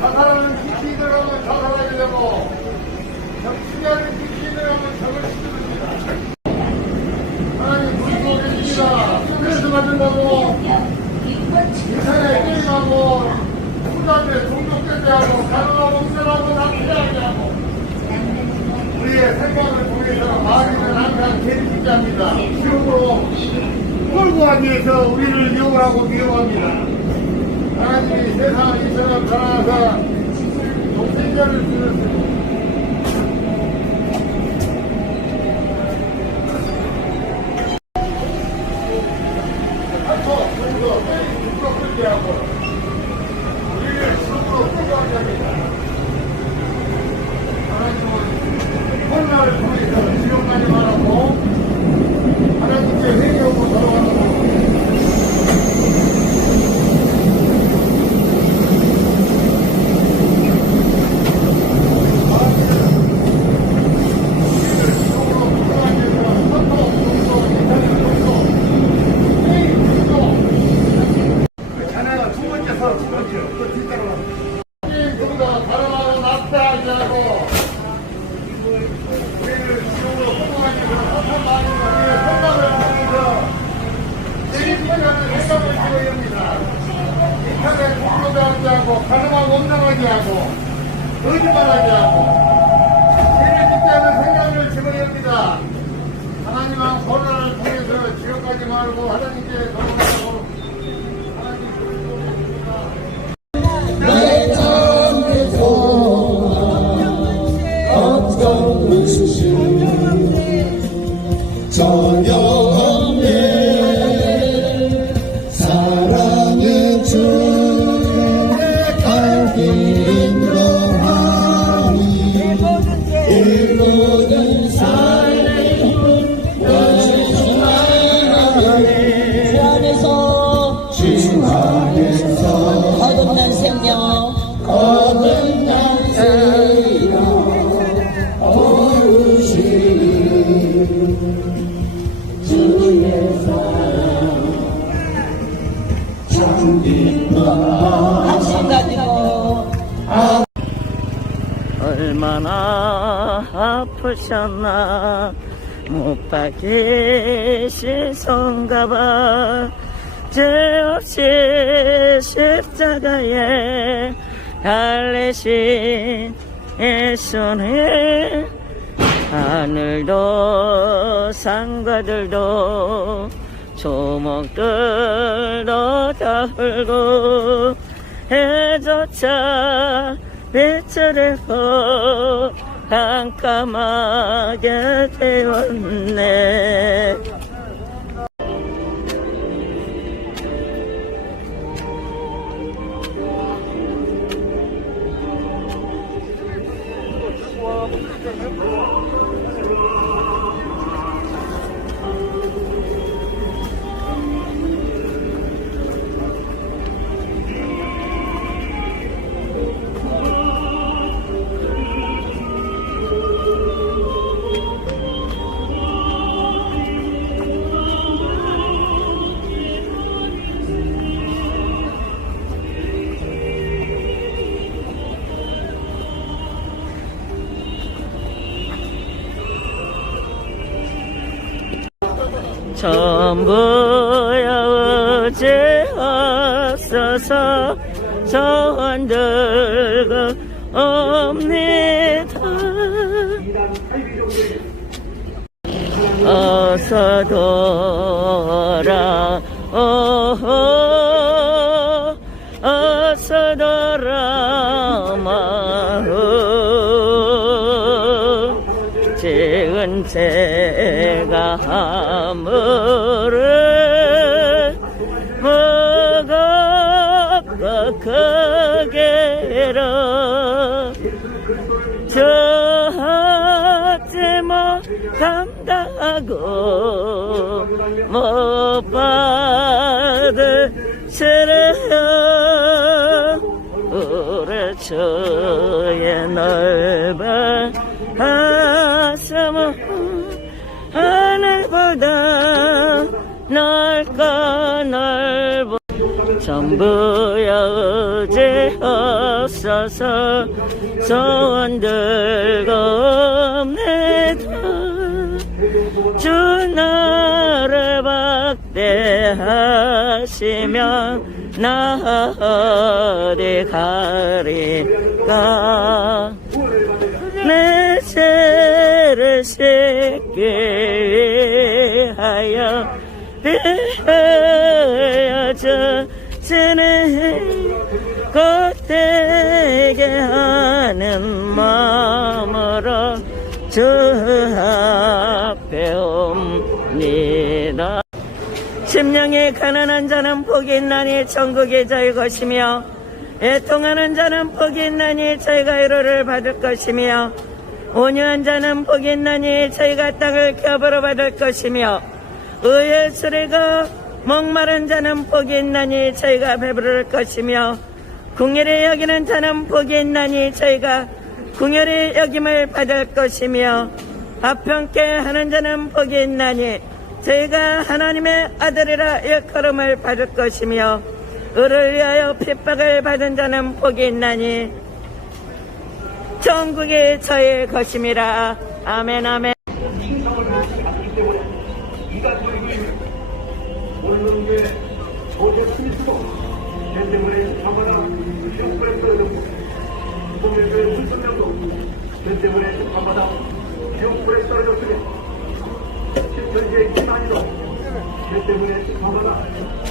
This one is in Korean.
자살하는 지키들하면 자살하게 되고, 정치자를 지키들하면 적을 시킵니다. 하나님 불고 계십니다. 스트레스 받는다고, 인터넷 게임하고, 후자들 종족대대하고, 가능하고 음란하고 납치하게 하고, 우리의 생각을 통해서 마귀는 항상 개입자입니다. 지옥으로 끌고 가기 위해서 우리를 미워하고 미워합니다. 하나님이 세상을 이처럼 변화해서 동생자를 주셨습니다. 한초, 정도, 때리 죽고 끌게 하고 우리를 지옥으로 끌고 가게 합니다. 하나님은 혼란을 통해서 지옥까지 말하고 하나님께 회개하고 돌아가는 거 자네가 두 번째 사업 두 번째 그 뒷따라 좀더 바라보고 납치하지 않고 우리를 지옥으로 공부하기 위해서 사탄 많은 우리의 생각을 통해서 제일까지는 생각을 지어야 합니다. 인터넷 공부도 하지 않고 가능하고 없능하게 하고 거짓말하게 하고 재밌지 않은 생각을 집어야 합니다. 하나님은 코로나를 통해서 지옥까지 말고 하나님께 돌아가고 얼마나 아프셨나. 못 박히신 손가봐. 죄 없이 십자가에 달리신 예수님. 하늘도 산과들도 조목들도 다 흘고 해조차 잃고 깜깜하게 되었네 전부여 어제 없어서? 소원 들고 옵니다. 어서 돌아오호. 어서 돌아마오 지은 죄가 함을 먹었고 크게로 저하지 못한다고 못 받으시려 우리 주의 넓은 가슴은 하늘보다 넓고 전부야 어제 없어서 소원 들고 없네다 주 나를 박대하시면 나 어디 가리까? 내 죄를 씻기 위하여 되어져 지는 곧 되게 하는 마음으로 주 앞에 옵니다. 심령이 가난한 자는 복이 있나니 천국이 저희 것이며 애통하는 자는 복이 있나니 저희가 위로를 받을 것이며 온유한 자는 복이 있나니 저희가 땅을 겹으로 받을 것이며 의의 소리고 목마른 자는 복이 있나니 저희가 배부를 것이며 궁열이 여기는 자는 복이 있나니 저희가 궁열이 여김을 받을 것이며 합평케 하는 자는 복이 있나니 저희가 하나님의 아들이라 일컬음을 받을 것이며 을을 위하여 핍박을 받은 자는 복이 있나니 천국이 저의 것임이라. 아멘 아멘 제 때문에 밤마다 지옥불에 떨어졌으며 신천지의 김한희도 제 때문에 밤마다